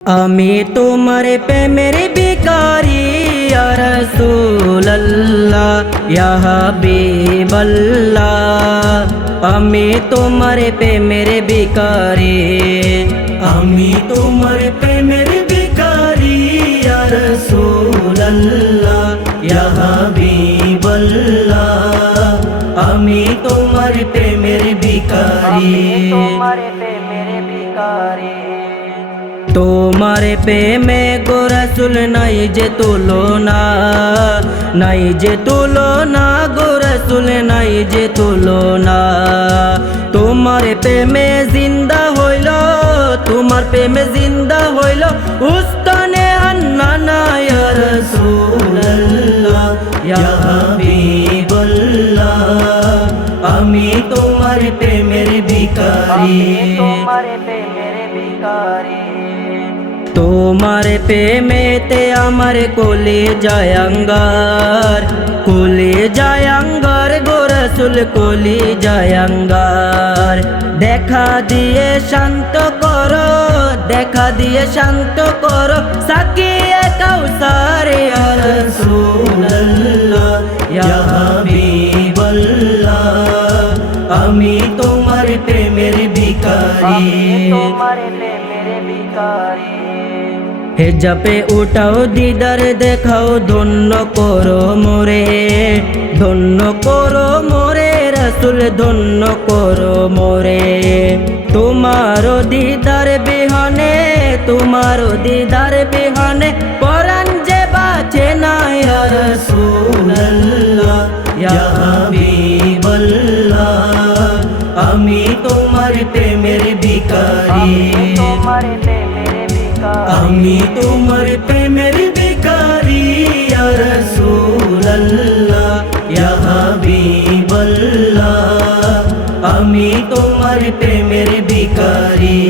আমি তোমার প্রেমের ভিখারি ইয়া রাসূলুল্লাহ ইয়া হাবিবাল্লাহ। আমি তোমার প্রেমের ভিখারি, আমি তোমার প্রেমের ভিখারি ইয়া রাসূলুল্লাহ ইয়া হাবিবাল্লাহ। আমি তোমার প্রেমের ভিখারি, তোমার প্রেমে গো রাসূল নাই যে তুলনা, নাই যে তুলনা গো রাসূল নাই যে তুলনা। তোমার প্রেমে জিন্দা হইল, তোমার প্রেমে জিন্দা হইল উস্তানে হান্নানা ইয়া রাসূলুল্লাহ ইয়া হাবিবাল্লাহ। আমি তোমার প্রেমের ভিখারি, তোমার প্রেমেতে আমার কোলে যায় অঙ্গার, কোলে যায় অঙ্গার গো রাসূল কোলে যায় অঙ্গার। দেখা দিয়ে শান্ত করো, দেখা দিয়ে শান্ত করো সাকিয়ে কাউসার ইয়া রাসূলুল্লাহ ইয়া হাবিবাল্লাহ। আমি তোমার প্রেমের ভিখারি, হে জপে উঠাও দিদার দেখাও ধন্য করো মোরে, ধন্য করো মোরে রাসূল ধন্য করো মোরে। তোমার দিদার বিহনে, তোমার দিদার বিহনে পরাণ যে বাঁচে না ইয়া রাসূলুল্লাহ ইয়া হাবিবাল্লাহ। আমি তোমার প্রেমের ভিখারি, আমি তোমার প্রেমের ভিখারি ইয়া রাসূলুল্লাহ ইয়া হাবিবাল্লাহ। আমি তোমার প্রেমের ভিখারি।